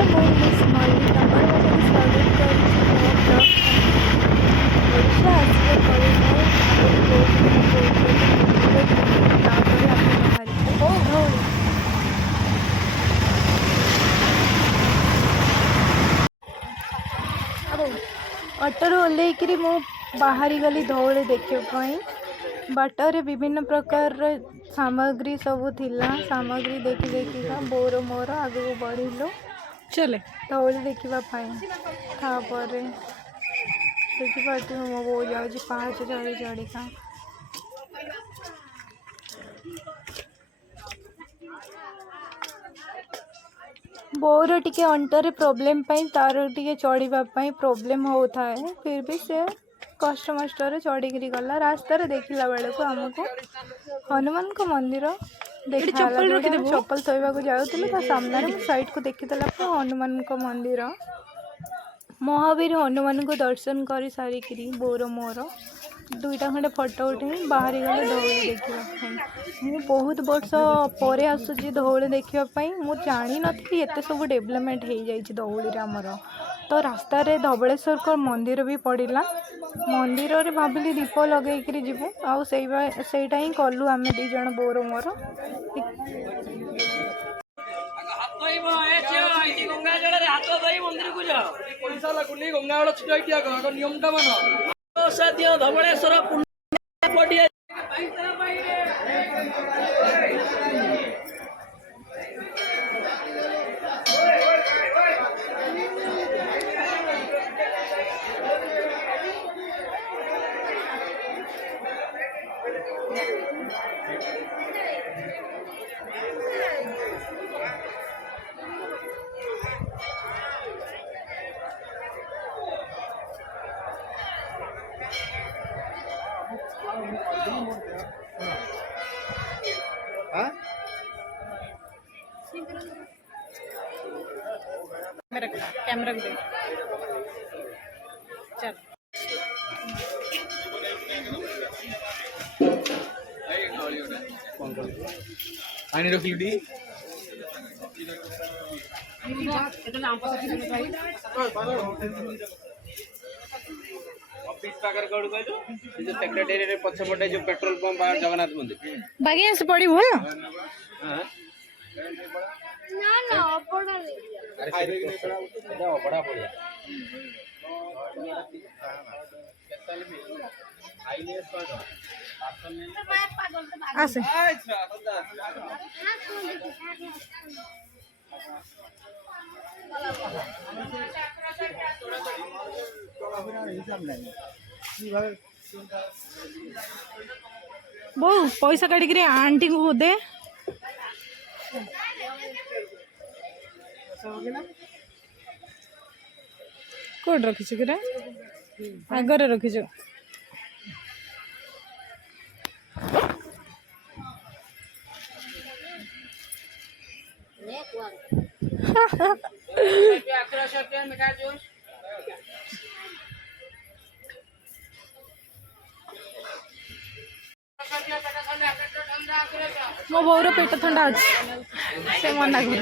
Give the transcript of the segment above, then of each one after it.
ମୁଁ ମିସ୍ ମଲ୍ଲିକା ଆପଣମାନଙ୍କୁ ସ୍ୱାଗତ କରୁଛି ମୋ ବ୍ଲଗ୍ ଓଡ଼ିଶା ଆସିବା ପରେ ମୁଁ ଆଗରୁ କହୁଥିଲି ତାପରେ ଆମେ ବାହାରିଛୁ ଧଉଳି। ଅଟୋରୁ ଓହ୍ଲେଇକିରି ମୁଁ ବାହାରିଗଲି ଧଉଳି ଦେଖିବା ପାଇଁ। ବାଟରେ ବିଭିନ୍ନ ପ୍ରକାରର ସାମଗ୍ରୀ ସବୁ ଥିଲା। ସାମଗ୍ରୀ ଦେଖି ଦେଖିକା ବୋଉର ମୋର ଆଗକୁ ବଢ଼ିଲୁ ଚଲେ ଧଉଳି ଦେଖିବା ପାଇଁ। ତାପରେ ଦେଖିପାରୁଥିବେ ମୋ ବୋଉ ଯାଉଛି ପାହାଚ ଚଢ଼ି ଚଢ଼ିକା। ବୋଉର ଟିକେ ଅଣ୍ଟାରେ ପ୍ରୋବ୍ଲେମ୍ ପାଇଁ ତାର ଟିକେ ଚଢ଼ିବା ପାଇଁ ପ୍ରୋବ୍ଲେମ୍ ହେଉଥାଏ। ଫିର୍ ବି ସେ କଷ୍ଟ ମଷ୍ଟରେ ଚଢ଼ିକିରି ଗଲା। ରାସ୍ତାରେ ଦେଖିଲା ବେଳକୁ ଆମକୁ ହନୁମାନଙ୍କ ମନ୍ଦିର ଦେଖାଗଲା। ଯୋଉଠି ଆମେ ଚପଲ ଥୋଇବାକୁ ଯାଉଥିଲୁ ତା ସାମ୍ନାରେ ମୁଁ ସାଇଡ଼କୁ ଦେଖିଦେଲା ପରେ ହନୁମାନଙ୍କ ମନ୍ଦିର। ମହାବୀର ହନୁମାନଙ୍କୁ ଦର୍ଶନ କରି ସାରିକିରି ବୋଉର ମୋର ଦୁଇଟା ଖଣ୍ଡେ ଫଟୋ ଉଠେଇ ବାହାରିଗଲେ ଧଉଳି ଦେଖିବା ପାଇଁ। ମୁଁ ବହୁତ ବର୍ଷ ପରେ ଆସୁଛି ଧଉଳି ଦେଖିବା ପାଇଁ। ମୁଁ ଜାଣିନଥିଲି ଏତେ ସବୁ ଡେଭଲପମେଣ୍ଟ ହେଇଯାଇଛି ଧଉଳିରେ ଆମର। ତ ରାସ୍ତାରେ ଧବଳେଶ୍ୱରଙ୍କ ମନ୍ଦିର ବି ପଡ଼ିଲା। ମନ୍ଦିରରେ ଭାବିଲି ଦୀପ ଲଗେଇକିରି ଯିବୁ, ଆଉ ସେଇଟା ହିଁ କଲୁ ଆମେ ଦୁଇ ଜଣ ବୋଉର ମୋର। ଗଙ୍ଗା ଜଳରେ ହାତ ଧୋଇ ମନ୍ଦିରକୁ ଯାଅ। ପଇସା ଲାଗୁନି ଗଙ୍ଗା ଜଳ ଛିଟାଇକି ଆଗ ନିୟମଟା ମାନ। ଦିଅ ଧବଳେଶ୍ୱର ପଡ଼ିଆ कैमरा भी दे चल। पानी रख ली ऑफिस पाकर कौन कहलु जो सेक्रेटरी पछपटे जो पेट्रोल पंप जगन्नाथ मंदिर बागिया से पड़ी बोल हां ना ना पड़ा अरे बड़ा पड़ा आसे बो पैसा काटिक आंटी को दे कौट रखीच कि आगर रखीच मो बोर पेट ठंडा अच्छे से मना कर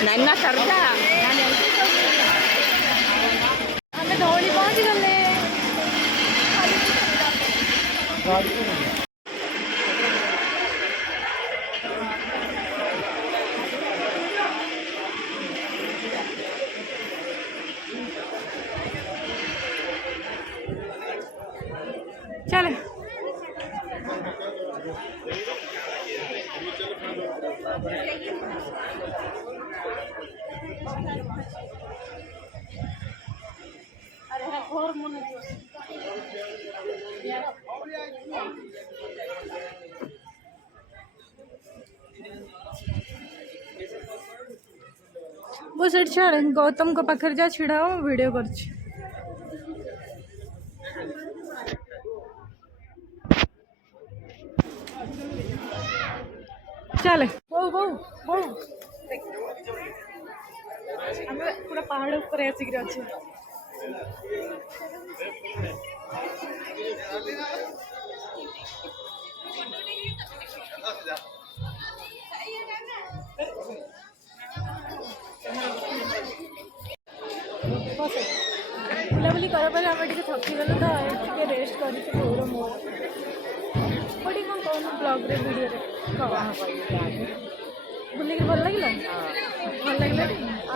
नन्ना करता हमें धौली पहुंच गले चले वो सेठ छाड़ गौतम को पाखर जा छिड़ा वीडियो कर चल बोल बोल बोल आम पूरा पहाड़ ऊपर आसिक अच्छे बुलाबुली कर आम टे थकीगलु तो टे रेस्ट कर मोर कोटी कौन कौन ब्लग्रे भिडियो बुलिक भल लगे भल लगे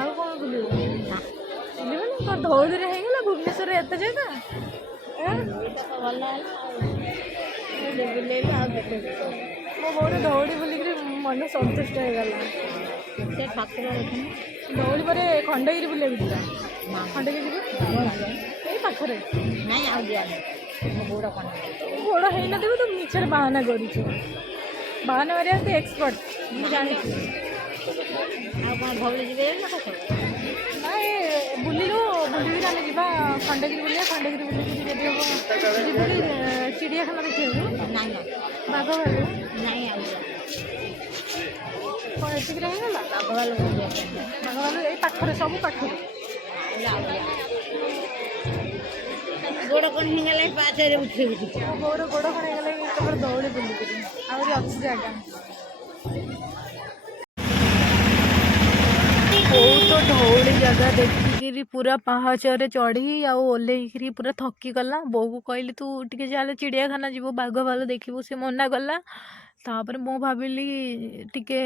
आउ कौन बुल बुलबनी कौन धौड़ी होगा भुवनेश्वर एत जगह मो बहुत धौड़ी बुलिक मन सन्तुष्ट हो गला दौड़ी पर खंडगिरी बुले खंडगिरी पाखे गोड़ होना तो मिछर बाहाना कर बाहाना मारे तो एक्सपर्ट जानी ना ये बुलिलु बुलिक आम जा खंडगिरी बुलिया खंडगिरी बुलिक जब हम जीव चिड़ियाखाना देखिए बाघ भालू कौन एतिक रहीगला बाघ भालू ये पाखे सब पाखे गोड़ कौन होगा पाचे उठे गोड़ गोड़ कौन होगा दौड़ी बुलिक आहरी अच्छी जगह बहुत धौड़ी जगह देखिकी पूरा पहाचरे चढ़ी आल्हैकि पूरा थकी गला बो को कहली तू टे चल चिड़ियाखाना जीव बाघ भालू देखू सी मना गला तापर मु भाविली टिके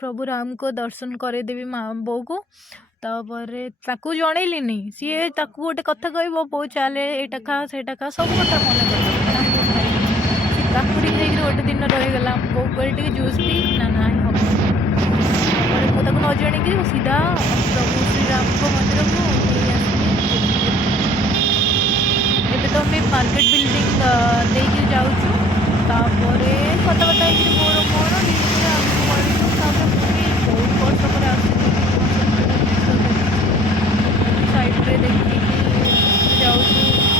प्रभु राम को दर्शन करदेवी बो को तापर ताकू जनइलिनी सी गोटे कथा कह बो चले एटा खा सेटा खा सब कथा मना कर गोटे दिन रहीगला बो कह जूस पी ना ना हम मुझे न जाणी सीधा प्रभु श्रीराम को मंदिर को एबे तो हमें मार्केट बिल्डिंग देके जाऊँ तापर कथा मोर मोर बहुत वर्ष पर साइड देखिए जाऊँ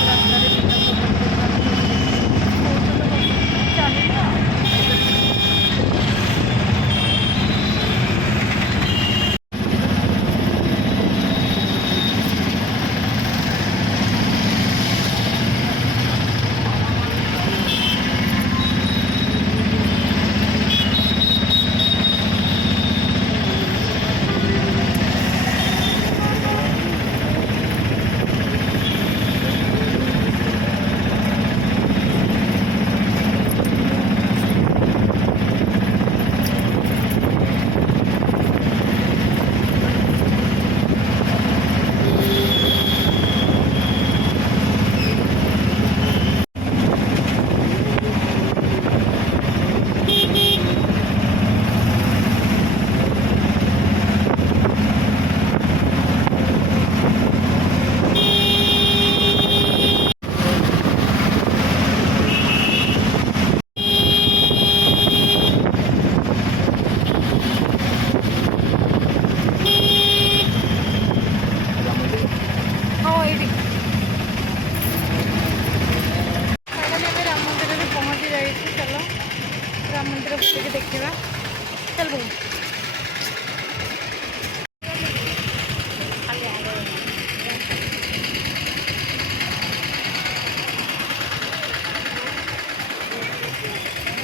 रास्ता चलेगा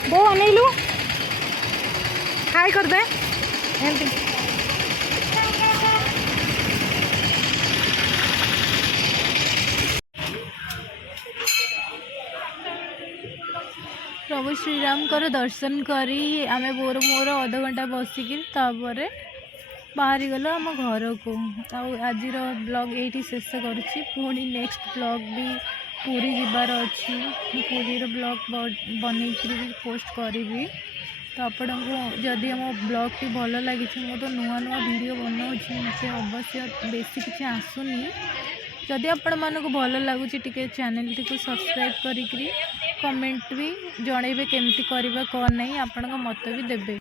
बो अनैलु हाय कर दे एमती प्रभु श्रीराम कर दर्शन करी आमे बोर मोर अध घंटा बसिकी बाहरी गलो आम घर को आज ब्लॉग ये शेष करुँची पुणी नेक्स्ट ब्लॉग भी पूरी जीवार अच्छी पूरी ब्लॉग बन पोस्ट करी तो आपण को जदि आम ब्लॉग टी भल लगी मो तो नुआ नुआ वीडियो बनाऊँगी मुझे अवश्य बेसी किसी आसुनी जदि आपण मानक भल लगुच टे चैनल टी को सब्सक्राइब करी कमेंट भी जनइबे केमती करबा कौन नहीं आपण मत भी देबे।